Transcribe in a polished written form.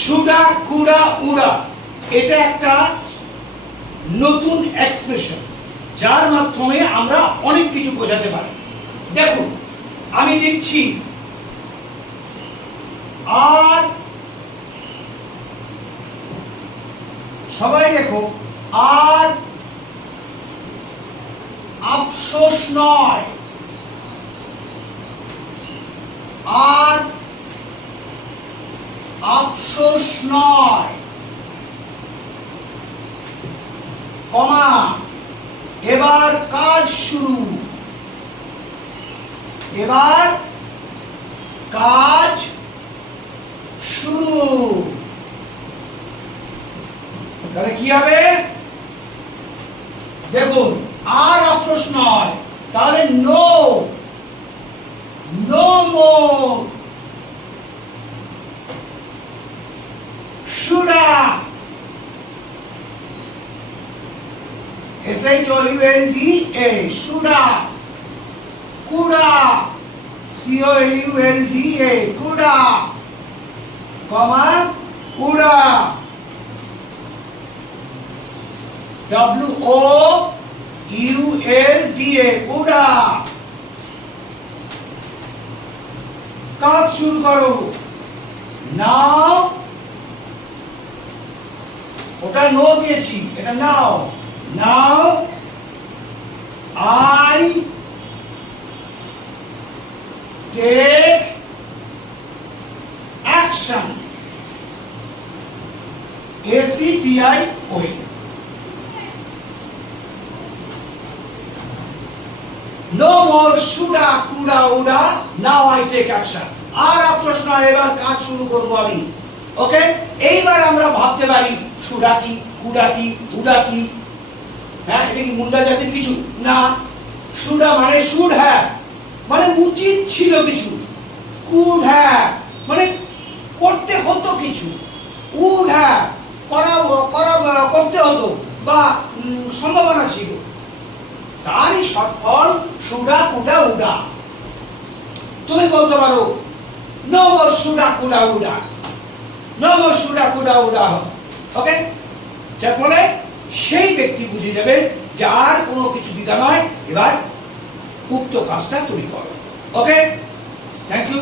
শুডা coulda উডা এটা একটা নতুন এক্সপ্রেশন যার মাধ্যমে আমরা অনেক কিছু বোঝাতে পারি। দেখুন আমি লিখছি আর, সবাই দেখো, আর আফসোস নয়, আর আফসোস নয়, কমা, এবার কাজ শুরু, এবার কাজ শুরু। তাহলে কি হবে দেখুন, আর আফসোস নয়, তাহলে no, no more, shoulda, SHOULDA, shoulda, coulda, COULDA, coulda, কমা, উডা, WOULDA, উডা। কাজ শুরু করো। নাও, ওটা নো দিয়েছি, এটা নাও, now I take action, ACTION, no more shoulda coulda woulda, now I take action, আর আফসোস নয়, এবার কাজ শুরু করব আমি। ওকে, এইবার আমরা ভাবতে পারি শুডা কি, কুডা কি, উডা কি। হ্যাঁ, এটা কি মুন্ডা জাতির কিছু না। শুডা মানে শুড হ্যাভ, মানে উচিত ছিল কিছু। কুড হ্যাভ মানে করতে হতো কিছু। উড হ্যাভ করতে হতো বা সম্ভাবনা ছিল। তারই শর্টফল শুডা কুডা উডা। তুমি বলতে পারো no more shoulda coulda woulda, no more shoulda coulda woulda. Okay, যার ফলে সেই ব্যক্তি বুঝে যাবে যার কোনো কিছু দ্বিধা নয়, এবার উক্ত কাজটা তুমি করো। ওকে, থ্যাংক ইউ।